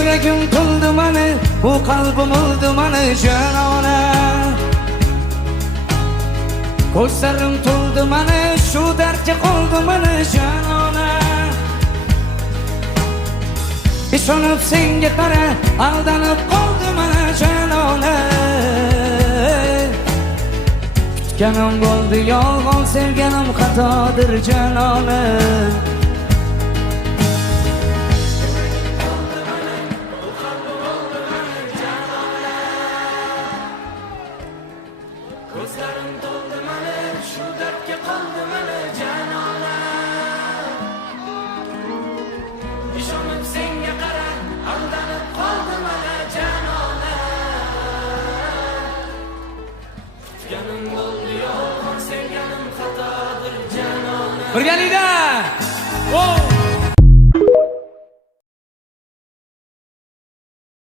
Yüragim to'ldi mani, bu qalbim oldi mani janona. Ko'zlarim to'ldi mani, shu dardga qoldi mani janona. Ishonib senga qara, aldanib qoldi mani janona. Kutganim bo'ldi yolg'on, sevganim xatodir janona. Ko'zlarim to'ldi mani, shu dardga qoldi mani janona. Ishonib senga qara, aldanib qoldi mani janona. Kutganim bo'ldi yolg'on, sevganim xatodir janona. Birgalikda